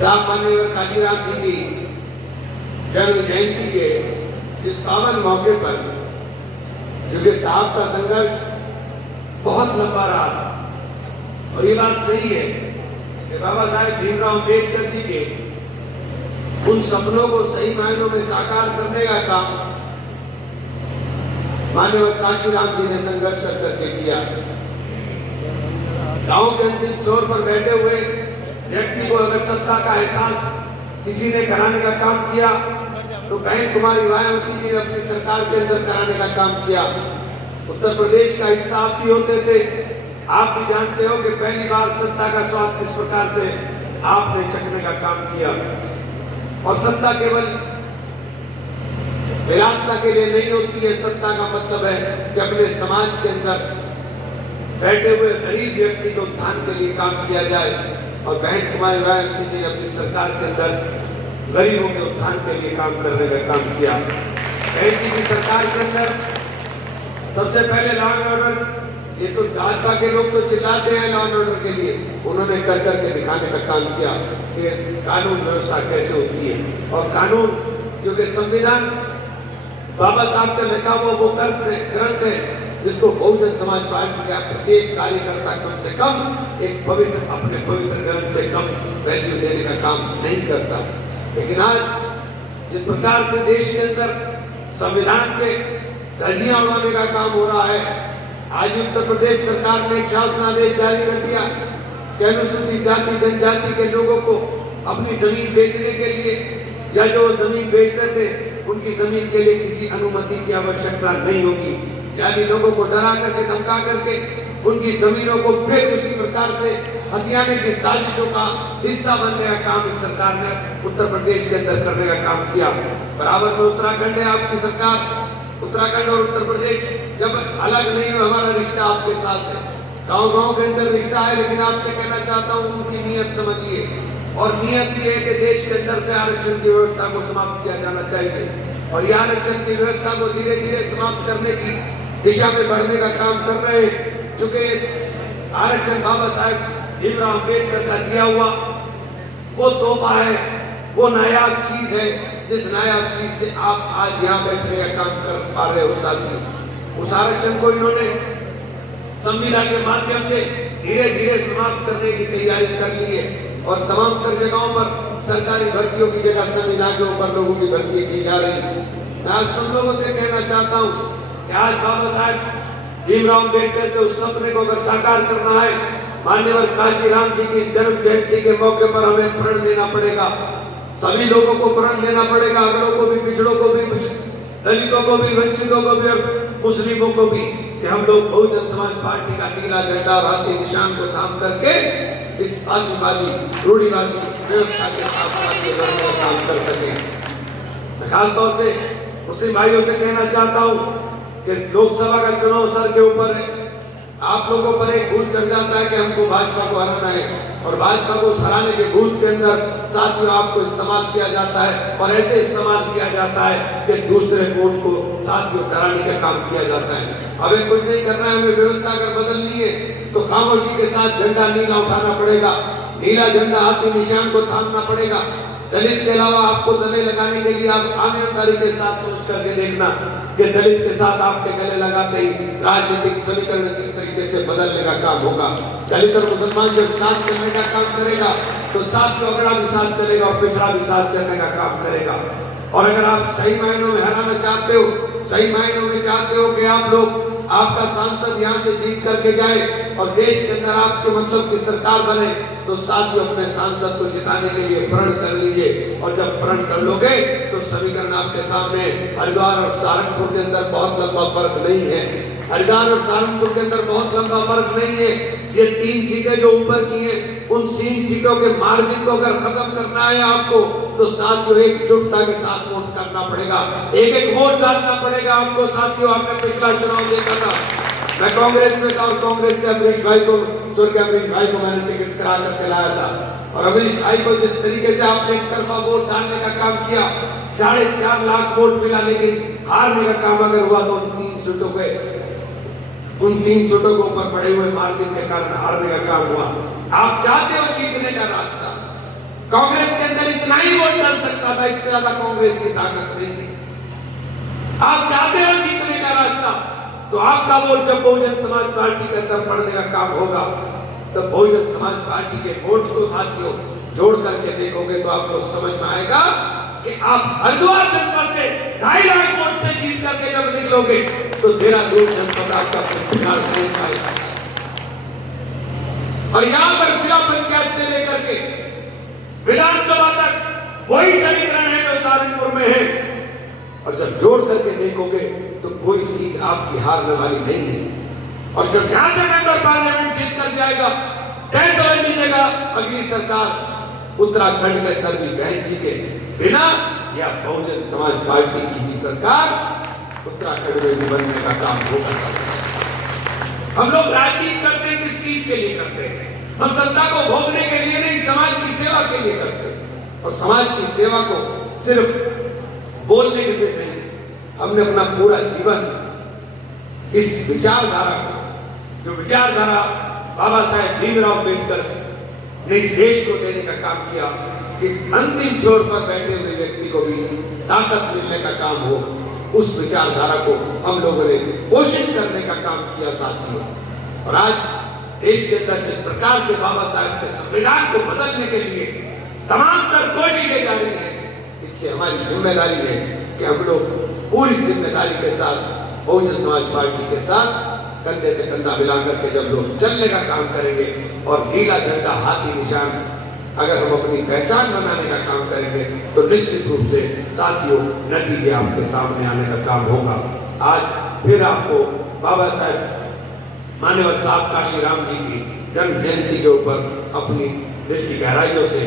साहब माननीय काशीराम जी की जन्म जयंती के इस पावन मौके पर, क्योंकि साहब का संघर्ष बहुत लंबा रहा और ये बात सही है कि बाबा साहेब भीमराव अम्बेडकर जी के उन सपनों को सही मायनों में साकार करने का काम माननीय काशीराम जी ने संघर्ष कर करके किया। गांव के अंतिम छोर पर बैठे हुए व्यक्ति को अगर सत्ता का एहसास किसी ने कराने का काम किया तो बहन कुमारी मायावती जी ने अपनी सरकार के अंदर कराने का काम किया। उत्तर प्रदेश का हिस्सा आप भी होते थे, आप भी जानते हो कि पहली बार सत्ता का स्वाद किस प्रकार से आपने चखने का काम किया। और सत्ता केवल विलासता के लिए नहीं होती है, सत्ता का मतलब है कि अपने समाज के अंदर बैठे हुए गरीब व्यक्ति को उत्थान के लिए काम किया जाए। और बहन कुमारी मायावती जी ने अपनी सरकार के अंदर गरीबों के उत्थान के लिए काम करने का काम किया। बहन जी की सरकार के अंदर सबसे पहले लॉ एंड ऑर्डर, ये तो भाजपा के लोग तो चिल्लाते हैं लॉ एंड ऑर्डर के लिए, उन्होंने कर करके दिखाने का काम किया कि कानून व्यवस्था कैसे होती है। और कानून, क्योंकि संविधान बाबा साहब का लिखा हुआ वो ग्रंथ है जिसको बहुजन समाज पार्टी का प्रत्येक कार्यकर्ता कम से कम एक अपने पवित्र ग्रंथ से कम वैल्यू देने का काम नहीं करता। लेकिन आज जिस प्रकार से देश के अंदर संविधान के धज्जियां उड़ाने का काम हो रहा है, आज उत्तर प्रदेश सरकार ने एक शासनादेश जारी कर दिया कि अनुसूचित जाति जनजाति के लोगों को अपनी जमीन बेचने के लिए या जो जमीन बेचते थे उनकी जमीन के लिए किसी अनुमति की आवश्यकता नहीं होगी। यानी लोगों को डरा करके धमका करके उनकी जमीनों को फिर उसी प्रकार से हथियाने की साजिशों का हिस्सा बनने का काम इस सरकार ने उत्तर प्रदेश के अंदर करने का काम किया। बराबर में उत्तराखंड है आपकी सरकार, उत्तराखंड और उत्तर प्रदेश जब अलग नहीं हो, हमारा रिश्ता आपके साथ है, गांव गांव के अंदर रिश्ता है। लेकिन आपसे कहना चाहता हूं उनकी नीयत समझिए, और नीयत ये है कि देश के अंदर से आरक्षण की व्यवस्था को समाप्त किया जाना चाहिए। और ये आरक्षण की व्यवस्था को धीरे धीरे समाप्त करने की दिशा में बढ़ने का काम कर रहे हैं। चूंकि आरक्षण बाबा साहेब भीमराव अम्बेडकर का दिया हुआ वो तोहफा है, वो नायाब चीज है, जिस नायाब चीज से आप आज यहाँ बैठने का काम कर पा रहे हो साथी। उस आरक्षण को इन्होंने संविधान के माध्यम से धीरे धीरे समाप्त करने की तैयारी कर ली है। और तमाम तर जगहों पर सरकारी भर्तियों की जगह संविधान के ऊपर लोगों की भर्ती की जा रही है। मैं आप सब लोगों से कहना चाहता हूँ कि आज बाबा साहेब भीमराव अम्बेडकर के उस सपने को अगर साकार करना है, मान्यवर काशीराम जी की जन्म जयंती के मौके पर हमें प्रण लेना पड़ेगा। सभी लोगों को प्रण लेना पड़ेगा, अगड़ों को भी, पिछड़ों को भी, दलितों को भी, वंचितों को भी और मुस्लिमों को भी, कि हम लोग बहुजन समाज पार्टी का नीला झंडा और हाथी निशान को थाम करके इस आशीर्वादी रूढ़िवादी व्यवस्था के साथ लड़ने का काम कर सके। खासतौर से मुस्लिम भाइयों से कहना चाहता हूँ कि लोकसभा का चुनाव सर के ऊपर है, आप लोगों पर एक भूत चढ़ जाता है कि हमको भाजपा को हराना है, और भाजपा को हराने के भूत के अंदर साथियों आपको इस्तेमाल किया जाता है, और ऐसे इस्तेमाल किया जाता है कि दूसरे वोट को साथियों डराने का काम किया जाता है। हमें कुछ नहीं करना है, हमें व्यवस्था अगर बदलनी है तो खामोशी के साथ झंडा नीला उठाना पड़ेगा, नीला झंडा हाथी निशान को थामना पड़ेगा। दलित के अलावा आपको गले लगाने के लिए आप आमेदारी के साथ सोच करके देखना कि दलित के साथ आपके गले लगाते ही राजनीतिक समीकरण किस तरीके से बदलने का काम होगा। दलित और मुसलमान जब साथ चलने का काम करेगा तो साथ को अगड़ा भी साथ चलेगा और पिछड़ा भी साथ चलने का काम करेगा। और अगर आप सही मायनों में हराना चाहते हो, सही मायनों में चाहते हो कि आप लोग आपका सांसद यहाँ से जीत करके जाए और देश के अंदर आपके मतलब की सरकार बने, तो साथियों अपने सांसद को जिताने के लिए प्रण कर लीजिए। और जब प्रण कर लोगे तो समीकरण आपके सामने। हरिद्वार और सहारनपुर के अंदर बहुत लंबा फर्क नहीं है, हरिद्वार और सहारनपुर के अंदर बहुत लंबा फर्क नहीं है। ये 3 सीटें जो ऊपर की हैं, उन 3 सीटों के मार्जिन को अगर खत्म करना है आपको, तो साथियों एकजुटता के साथ वोट करना पड़ेगा, एक एक वोट डालना पड़ेगा आपको। साथियों आपने पिछला चुनाव देखा था, मैं कांग्रेस में था और कांग्रेस से अमरीश भाई को, स्वर्गीय अमरीश भाई को मैंने टिकट करा करके लाया था। और अमरीश भाई को जिस तरीके से आपने एक तरफा वोट डालने का काम किया, 4.5 लाख वोट मिला, लेकिन हारने का काम अगर हुआ तो उन 3 सीटों के ऊपर बढ़े हुए मार्जिन के कारण हारने का काम हुआ। आप चाहते हो जीतने का रास्ता, कांग्रेस इतना ही वोट डाल सकता था, इससे ज्यादा कांग्रेस की ताकत नहीं थी। आप चाहते हो जीतने का रास्ता, तो आपका वोट जब बहुजन समाज पार्टी के अंदर पड़ने का काम होगा, तब बहुजन समाज पार्टी के वोट को साथियों जोड़ करके देखोगे तो आपको समझ में आएगा कि आप हरिद्वार जनपद से 2.5 लाख वोट से जीत करके जब निकलोगे तो देहरादून जनपद आपका बिगाड़ नहीं पाएगा। और यहां पर जिला पंचायत से लेकर के विधानसभा तक वही समीकरण है जो सहारनपुर में है। और जब जोड़ करके देखोगे तो कोई सीट आपकी हारने वाली नहीं है। और जब यहां से मेंबर पार्लियामेंट जीत कर जाएगा, तय समझ लीजिएगा अगली सरकार उत्तराखंड के अंदर भी बहन जी के बिना या बहुजन समाज पार्टी की ही सरकार उत्तराखंड में भी बनने का काम होगा। हम लोग राजनीति करते हैं, किस चीज के लिए करते हैं? हम सत्ता को भोगने के लिए नहीं, समाज की सेवा के लिए करते हैं। और समाज की सेवा को सिर्फ बोलने के से नहीं, हमने अपना पूरा जीवन इस विचारधारा को, जो विचारधारा बाबा साहेब भीमराव अम्बेडकर ने इस देश को देने का काम किया कि अंतिम छोर पर बैठे हुए व्यक्ति को भी ताकत मिलने का काम हो, उस विचारधारा को हम लोगों ने कोशिश करने का काम किया साथियों। और आज देश के अंदर जिस प्रकार से बाबा साहेब के संविधान को बदलने के लिए तमाम तर कोशिशें जारी है, इसलिए हमारी जिम्मेदारी है कि हम लोग पूरी जिम्मेदारी के साथ बहुजन समाज पार्टी के साथ कंधे से कंधा मिलाकर के जब लोग चलने का काम करेंगे और नीला झंडा हाथी निशान अगर हम अपनी पहचान बनाने का काम करेंगे तो निश्चित रूप से साथियों नतीजे आपके सामने आने का काम होगा। आज फिर आपको बाबा साहेब मान्यवर साहब काशीराम जी की जन्म जयंती के ऊपर अपनी दिल की गहराइयों से